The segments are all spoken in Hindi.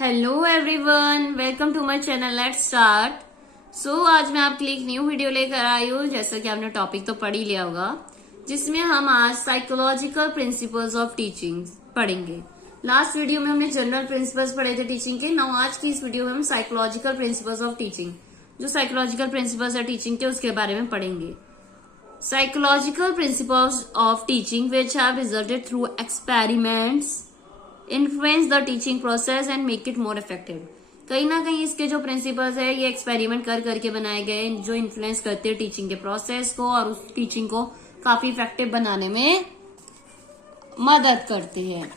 Hello everyone, welcome to my channel. Let's start. So आज मैं आपके लिए एक न्यू वीडियो लेकर आई हूँ। जैसा कि आपने टॉपिक तो पढ़ ही लिया होगा, जिसमें हम आज साइकोलॉजिकल प्रिंसिपल्स ऑफ टीचिंग पढ़ेंगे। लास्ट वीडियो में हमने जनरल प्रिंसिपल्स पढ़े थे टीचिंग के। नाउ आज की इस वीडियो में हम साइकोलॉजिकल प्रिंसिपल्स ऑफ टीचिंग, जो साइकोलॉजिकल प्रिंसिपल्स है टीचिंग के, उसके बारे में पढ़ेंगे। Psychological principles of teaching which have resulted through experiments influence the teaching process and make it more effective। कहीं ना कहीं इसके जो प्रिंसिपल्स है ये एक्सपेरिमेंट कर करके बनाए गए, जो इन्फ्लुएंस करते हैं टीचिंग के प्रोसेस को और उस टीचिंग को काफी इफेक्टिव बनाने में मदद करते हैं।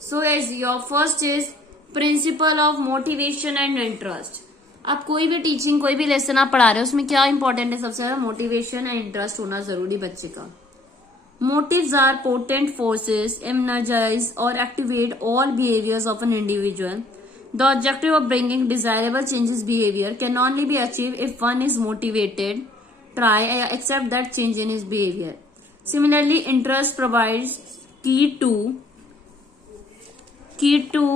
So as your first is principle of motivation and interest. आप कोई भी टीचिंग, कोई भी लेसन आप पढ़ा रहे हो, उसमें क्या इंपॉर्टेंट है? सबसे ज्यादा मोटिवेशन एंड इंटरेस्ट होना जरूरी बच्चे का। Motives are potent forces energise और activate all behaviours of an individual. The objective of bringing desirable changes behaviour can only be achieve if one is motivated, try accept that change in his behaviour. Similarly interest provides key to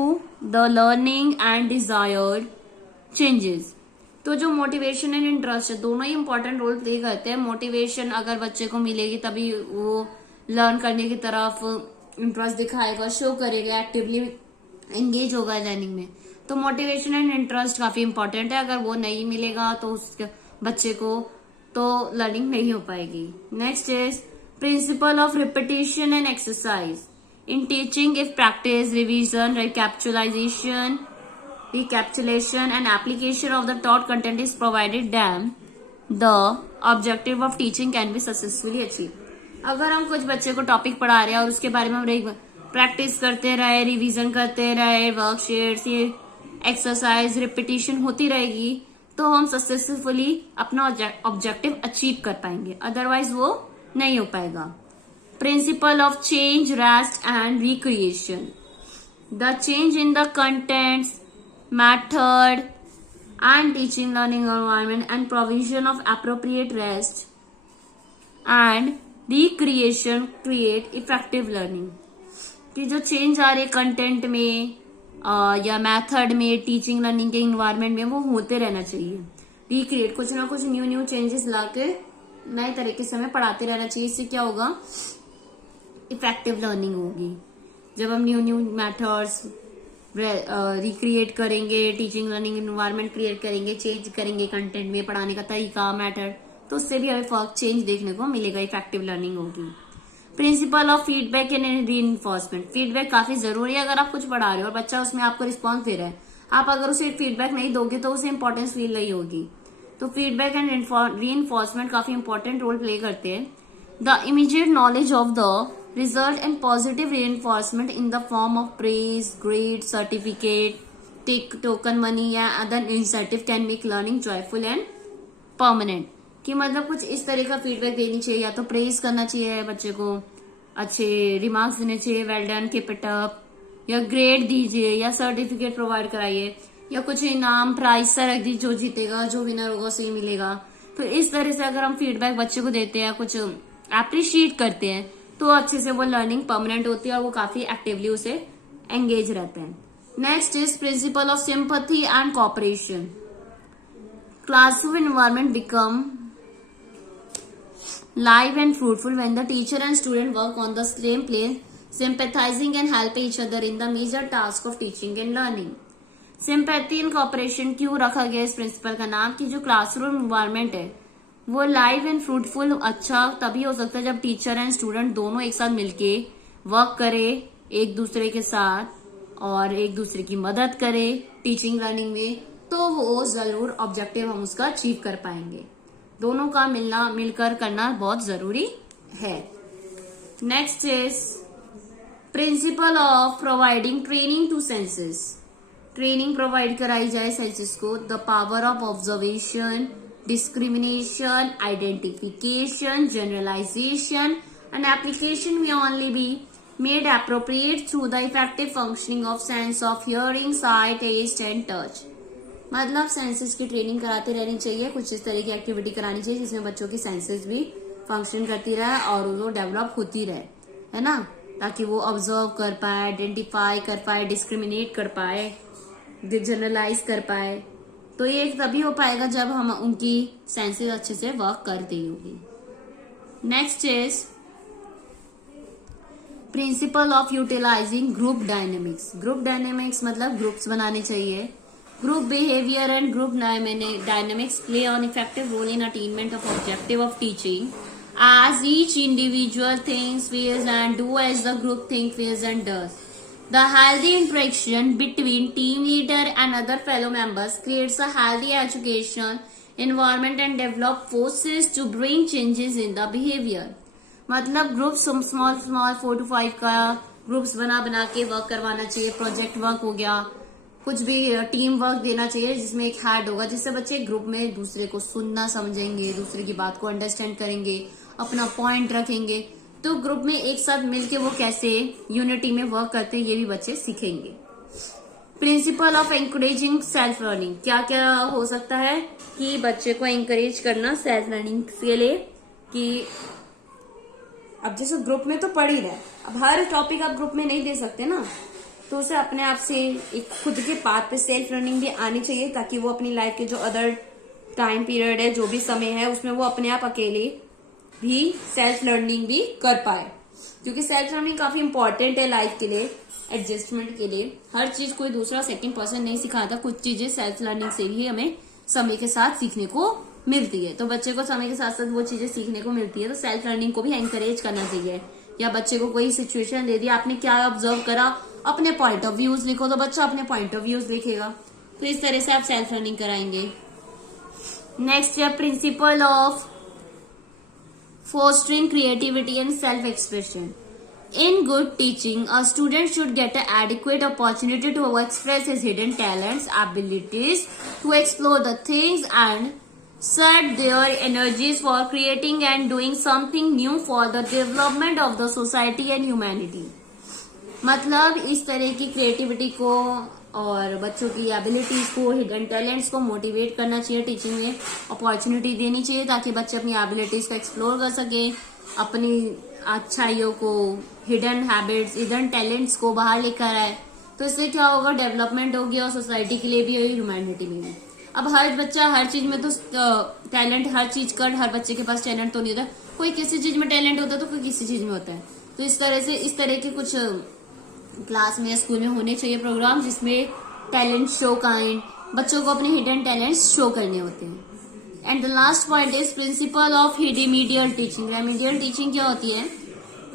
the learning and desired changes. तो जो मोटिवेशन एंड इंटरेस्ट है, दोनों ही इंपॉर्टेंट रोल प्ले करते हैं। मोटिवेशन अगर बच्चे को मिलेगी तभी वो लर्न करने की तरफ इंटरेस्ट दिखाएगा, शो करेगा, एक्टिवली एंगेज होगा लर्निंग में। तो मोटिवेशन एंड इंटरेस्ट काफी इंपॉर्टेंट है। अगर वो नहीं मिलेगा तो उसके बच्चे को तो लर्निंग नहीं हो पाएगी। Next is principle of repetition and exercise in teaching. If practice, revision, recapitulation and application of the taught content is provided, then the objective of teaching can be successfully achieved। अगर हम कुछ बच्चे को टॉपिक पढ़ा रहे हैं और उसके बारे में हम प्रैक्टिस करते रहे, रिवीजन करते रहे, वर्कशीट्स, ये एक्सरसाइज, रिपीटिशन होती रहेगी, तो हम सक्सेसफुली अपना ऑब्जेक्टिव अचीव कर पाएंगे। अदरवाइज वो नहीं हो पाएगा। Principle of change, rest and recreation. The change in the contents, method and teaching learning environment and provision of appropriate rest and recreation create effective learning। कि जो चेंज आ रहे कंटेंट में या मेथड में, टीचिंग लर्निंग के इन्वायरमेंट में, वो होते रहना चाहिए। रिक्रिएट, कुछ ना कुछ न्यू चेंजेस लाके नए तरीके से हमें पढ़ाते रहना चाहिए। इससे क्या होगा? इफेक्टिव लर्निंग होगी। जब हम न्यू मेथड्स रिक्रिएट करेंगे, टीचिंग लर्निंग एनवायरनमेंट क्रिएट करेंगे, चेंज करेंगे कंटेंट में, पढ़ाने का तरीका, मैटर, तो उससे भी हमें फर्क चेंज देखने को मिलेगा, इफेक्टिव लर्निंग होगी। Principle of feedback and reinforcement. Feedback काफी जरूरी है। अगर आप कुछ पढ़ा रहे हो और बच्चा उसमें आपको रिस्पॉन्स दे रहा है, आप अगर उसे फीडबैक नहीं दोगे तो उसे इंपॉर्टेंस फील नहीं होगी। तो फीडबैक एंड रीइंफोर्समेंट काफी इंपॉर्टेंट रोल प्ले करते हैं। The immediate knowledge of the result in positive reinforcement in the form of praise, grade, certificate, token money या other incentive can make learning joyful and permanent। कि मतलब कुछ इस तरह का फीडबैक देनी चाहिए, या तो प्रेज करना चाहिए बच्चे को, अच्छे रिमार्क्स देने चाहिए, well done, keep it up, या ग्रेड दीजिए, या सर्टिफिकेट प्रोवाइड कराइए, या कुछ इनाम, प्राइज सा रख दीजिए, जो जीतेगा, जो विनर होगा उसे ही मिलेगा। तो इस तरह से अगर हम फीडबैक बच्चे को देते हैं, कुछ अप्रिशिएट करते हैं, तो अच्छे से वो लर्निंग परमानेंट होती है और वो काफी एक्टिवली उसे एंगेज रहते हैं। Next is principle of sympathy and cooperation. Classroom environment become live and fruitful when the teacher and student work on the same plane, sympathizing and help each other in the major task of teaching and learning। Sympathy and cooperation क्यों रखा गया इस प्रिंसिपल का नाम? कि जो क्लासरूम एनवायरनमेंट है वो लाइव एंड फ्रूटफुल अच्छा तभी हो सकता है जब टीचर एंड स्टूडेंट दोनों एक साथ मिलके वर्क करे एक दूसरे के साथ और एक दूसरे की मदद करे टीचिंग लर्निंग में, तो वो जरूर ऑब्जेक्टिव हम उसका अचीव कर पाएंगे। दोनों का मिलकर करना बहुत जरूरी है। Next is principle of providing training to senses. Training provide कराई जाए सेंसेस को। The power of observation, discrimination, identification, generalization and application may only be made appropriate through the effective functioning of sense of hearing, sight, taste and touch। मतलब सेंसेस की ट्रेनिंग कराते रहनी चाहिए। कुछ इस तरह की एक्टिविटी करानी चाहिए जिसमें बच्चों की सेंसेस भी फंक्शन करती रहे और वो डेवलप होती रहे, है ना, ताकि वो ऑब्जर्व कर पाए, आइडेंटिफाई कर पाए, डिस्क्रिमिनेट कर पाए, जनरलाइज कर पाए। तो ये तभी हो पाएगा जब हम उनकी सेंसेस अच्छे से वर्क कर रही होगी। Next is principle of utilizing group dynamics. Group dynamics मतलब ग्रुप्स बनाने चाहिए। Group behaviour and group dynamics play on effective role in attainment of objective of teaching as each individual thinks, feels and do as the group thinks, feels and does. The healthy interaction between team leader and other fellow members creates a healthy education environment and develop forces to bring changes in the behavior. मतलब ग्रुप स्मॉल 4 to 5 का ग्रुप्स बना के वर्क करवाना चाहिए। प्रोजेक्ट वर्क हो गया, कुछ भी टीम वर्क देना चाहिए जिसमें एक हेड होगा, जिससे बच्चे ग्रुप में एक दूसरे को सुनना समझेंगे, दूसरे की बात को अंडरस्टैंड करेंगे, अपना पॉइंट रखेंगे। तो ग्रुप में एक साथ मिलके वो कैसे यूनिटी में वर्क करते हैं ये भी बच्चे सीखेंगे। Principle of encouraging self learning, क्या क्या हो सकता है कि बच्चे को एनकरेज करना सेल्फ लर्निंग के लिए, कि अब जैसे ग्रुप में तो पढ़ ही रहा है, अब हर टॉपिक आप ग्रुप में नहीं दे सकते ना, तो उसे अपने आप से एक खुद के पाथ पे सेल्फ लर्निंग भी आनी चाहिए, ताकि वो अपनी लाइफ के जो अदर टाइम पीरियड है, जो भी समय है, उसमें वो अपने आप अकेले भी सेल्फ लर्निंग भी कर पाए। क्योंकि सेल्फ लर्निंग काफी इंपॉर्टेंट है लाइफ के लिए, एडजस्टमेंट के लिए। हर चीज कोई दूसरा सेकंड पर्सन नहीं सिखाता, कुछ चीजें सेल्फ लर्निंग से ही हमें समय के साथ सीखने को मिलती है। तो बच्चे को समय के साथ साथ वो चीजें सीखने को मिलती है, तो सेल्फ लर्निंग को भी एनकरेज करना चाहिए। या बच्चे को कोई सिचुएशन दे दी, आपने क्या ऑब्जर्व करा, अपने पॉइंट ऑफ व्यूज लिखो, तो बच्चा अपने पॉइंट ऑफ व्यूज लिखेगा। तो इस तरह से आप सेल्फ लर्निंग कराएंगे। नेक्स्ट है principle of fostering creativity and self-expression. In good teaching, a student should get an adequate opportunity to express his hidden talents, abilities, to explore the things and set their energies for creating and doing something new for the development of the society and humanity. मतलब इस तरह की क्रिएटिविटी को और बच्चों की एबिलिटीज को, हिडन टैलेंट्स को मोटिवेट करना चाहिए। टीचिंग में अपॉर्चुनिटी देनी चाहिए ताकि बच्चे अपनी एबिलिटीज को एक्सप्लोर कर सके, अपनी अच्छाइयों को, हिडन हैबिट्स, हिडन टैलेंट्स को बाहर लेकर आए। तो इससे क्या होगा, डेवलपमेंट होगी और सोसाइटी के लिए भी और ह्यूमैनिटी में भी। अब हर बच्चा हर चीज में तो टैलेंट, हर चीज का हर बच्चे के पास टैलेंट तो नहीं होता, कोई किसी चीज में टैलेंट होता है तो कोई किसी चीज में होता है। तो इस तरह से इस तरह के कुछ क्लास में, स्कूल में होने चाहिए प्रोग्राम जिसमें टैलेंट शो काइंड, बच्चों को अपने हिडन टैलेंट्स शो करने होते हैं। And the last point is principle of remedial teaching. Remedial teaching क्या होती है?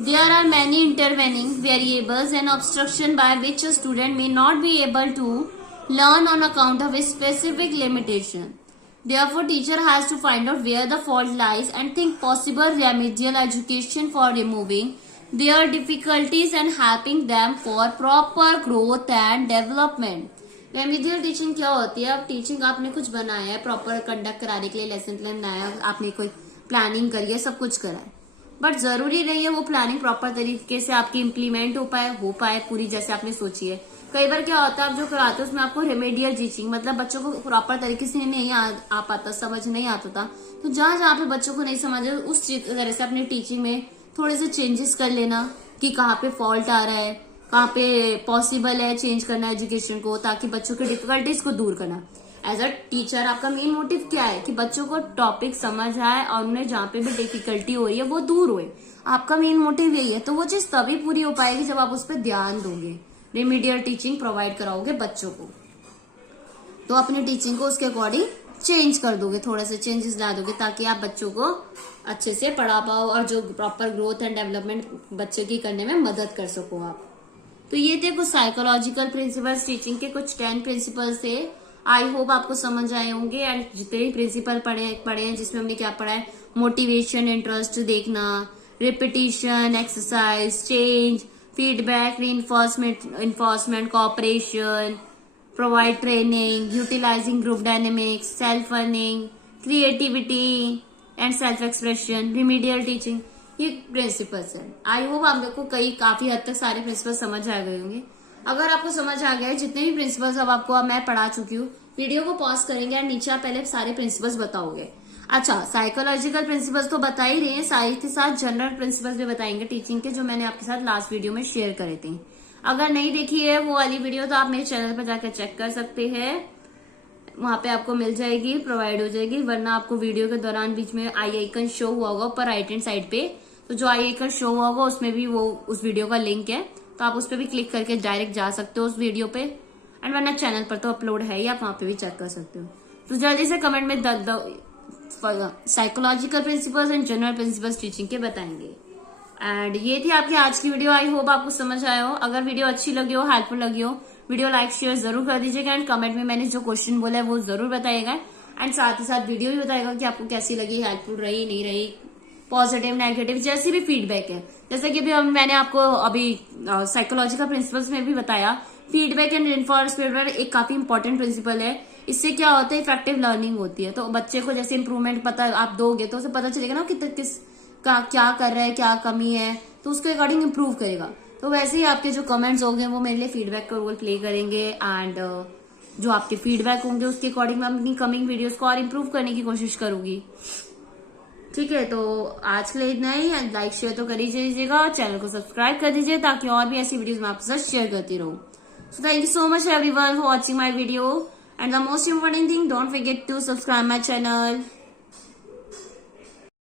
There are many intervening variables and obstruction by which a student may not be able to learn on account of a specific limitation. Therefore, teacher has to find out where the fault lies and think possible remedial education for removing their difficulties and helping them for proper growth and development. Remedial teaching क्या होती है? अब टीचिंग आपने कुछ बनाया है, प्रॉपर कंडक्ट कराने के लिए लेसन प्लान बनाया, आपने कोई प्लानिंग करी है, सब कुछ करा है, बट जरूरी नहीं है वो प्लानिंग प्रॉपर तरीके से आपकी इम्प्लीमेंट हो पाए पूरी जैसे आपने सोची है। कई बार क्या होता है, आप जो कराते हो उसमें आपको रेमेडियल टीचिंग मतलब बच्चों को प्रॉपर तरीके से नहीं आ पाता, समझ नहीं आता था, तो जहां पे बच्चों को नहीं समझ उस तरह से अपनी टीचिंग में थोड़े से चेंजेस कर लेना कि कहाँ पे फॉल्ट आ रहा है, कहाँ पे पॉसिबल है चेंज करना एजुकेशन को, ताकि बच्चों की डिफिकल्टीज को दूर करना। एज अ टीचर आपका मेन मोटिव क्या है कि बच्चों को टॉपिक समझ आए और उन्हें जहाँ पे भी डिफिकल्टी हो रही है वो दूर हुए। आपका मेन मोटिव यही है, तो वो चीज तभी पूरी हो पाएगी जब आप उस पर ध्यान दोगे, रेमेडियल टीचिंग प्रोवाइड कराओगे बच्चों को, तो अपनी टीचिंग को उसके अकॉर्डिंग चेंज कर दोगे, थोड़े से चेंजेस ला दोगे ताकि आप बच्चों को अच्छे से पढ़ा पाओ और जो प्रॉपर ग्रोथ एंड डेवलपमेंट बच्चे की करने में मदद कर सको आप। तो ये थे कुछ साइकोलॉजिकल प्रिंसिपल्स, टीचिंग के कुछ 10 प्रिंसिपल्स थे। आई होप आपको समझ आए होंगे। एंड जितने भी प्रिंसिपल पढ़े हैं जिसमें हमने क्या पढ़ा है, मोटिवेशन, इंटरेस्ट देखना, repetition, exercise, change, feedback, reinforcement, cooperation, provide training, utilizing group dynamics, self learning, creativity and self expression, remedial teaching, ये प्रिंसिपल्स हैं। आई होप आप लोग को काफी हद तक सारे प्रिंसिपल्स समझ आ गए होंगे। अगर आपको समझ आ गया है जितने भी प्रिंसिपल्स अब मैं पढ़ा चुकी हूँ, वीडियो को पॉज करेंगे और नीचे आप पहले सारे प्रिंसिपल्स बताओगे। अच्छा, साइकोलॉजिकल प्रिंसिपल्स तो बता ही रहे हैं, साथ ही साथ जनरल प्रिंसिपल्स भी बताएंगे टीचिंग के, जो मैंने आपके साथ लास्ट वीडियो में शेयर करे थे। अगर नहीं देखी है वो वाली वीडियो तो आप मेरे चैनल पर जाकर चेक कर सकते हैं, वहां पे आपको मिल जाएगी, प्रोवाइड हो जाएगी। वरना आपको वीडियो के दौरान बीच में आई आइकन शो हुआ होगा ऊपर राइट हैंड साइड पे, तो जो आई आइकन शो हुआ होगा उसमें भी वो उस वीडियो का लिंक है, तो आप उस पर भी क्लिक करके डायरेक्ट जा सकते हो उस वीडियो पे। एंड वरना चैनल पर तो अपलोड है ही, आप वहां पे भी चेक कर सकते हो। तो जल्दी से कमेंट में psychological principles and general principles teaching के बताएंगे। एंड ये थी आपकी आज की वीडियो। आई होप आपको समझ आया हो। अगर वीडियो अच्छी लगी हो, हेल्पफुल लगी हो, वीडियो लाइक शेयर जरूर कर दीजिएगा एंड कमेंट में मैंने जो क्वेश्चन बोला है वो जरूर बताइएगा। एंड साथ ही साथ वीडियो भी बताएगा कि आपको कैसी लगी, हेल्पफुल रही, नहीं रही, पॉजिटिव नेगेटिव जैसी भी फीडबैक है। जैसे कि अभी मैंने आपको अभी साइकोलॉजिकल प्रिंसिपल्स में भी बताया, फीडबैक एंड रेनफोर्स फीडबैक एक काफी इंपॉर्टेंट प्रिंसिपल है। इससे क्या होता है, इफेक्टिव लर्निंग होती है। तो बच्चे को जैसे इंप्रूवमेंट पता आप दोगे तो उसे पता चलेगा ना कि किस का क्या कर रहा है, क्या कमी है, तो उसके अकॉर्डिंग इम्प्रूव करेगा। तो वैसे ही आपके जो कमेंट्स होंगे वो मेरे लिए फीडबैक का रोल प्ले करेंगे। एंड जो आपके फीडबैक होंगे उसके अकॉर्डिंग मैं अपनी कमिंग वीडियोस को और इम्प्रूव करने की कोशिश करूंगी। ठीक है, तो आज के लिए इतना ही। लाइक शेयर तो कर ही दीजिएगा और चैनल को सब्सक्राइब कर दीजिए ताकि और भी ऐसी वीडियोस मैं आपके साथ शेयर करती रहूं। So thank you so much everyone for watching my video and the most important thing, don't forget to subscribe my channel.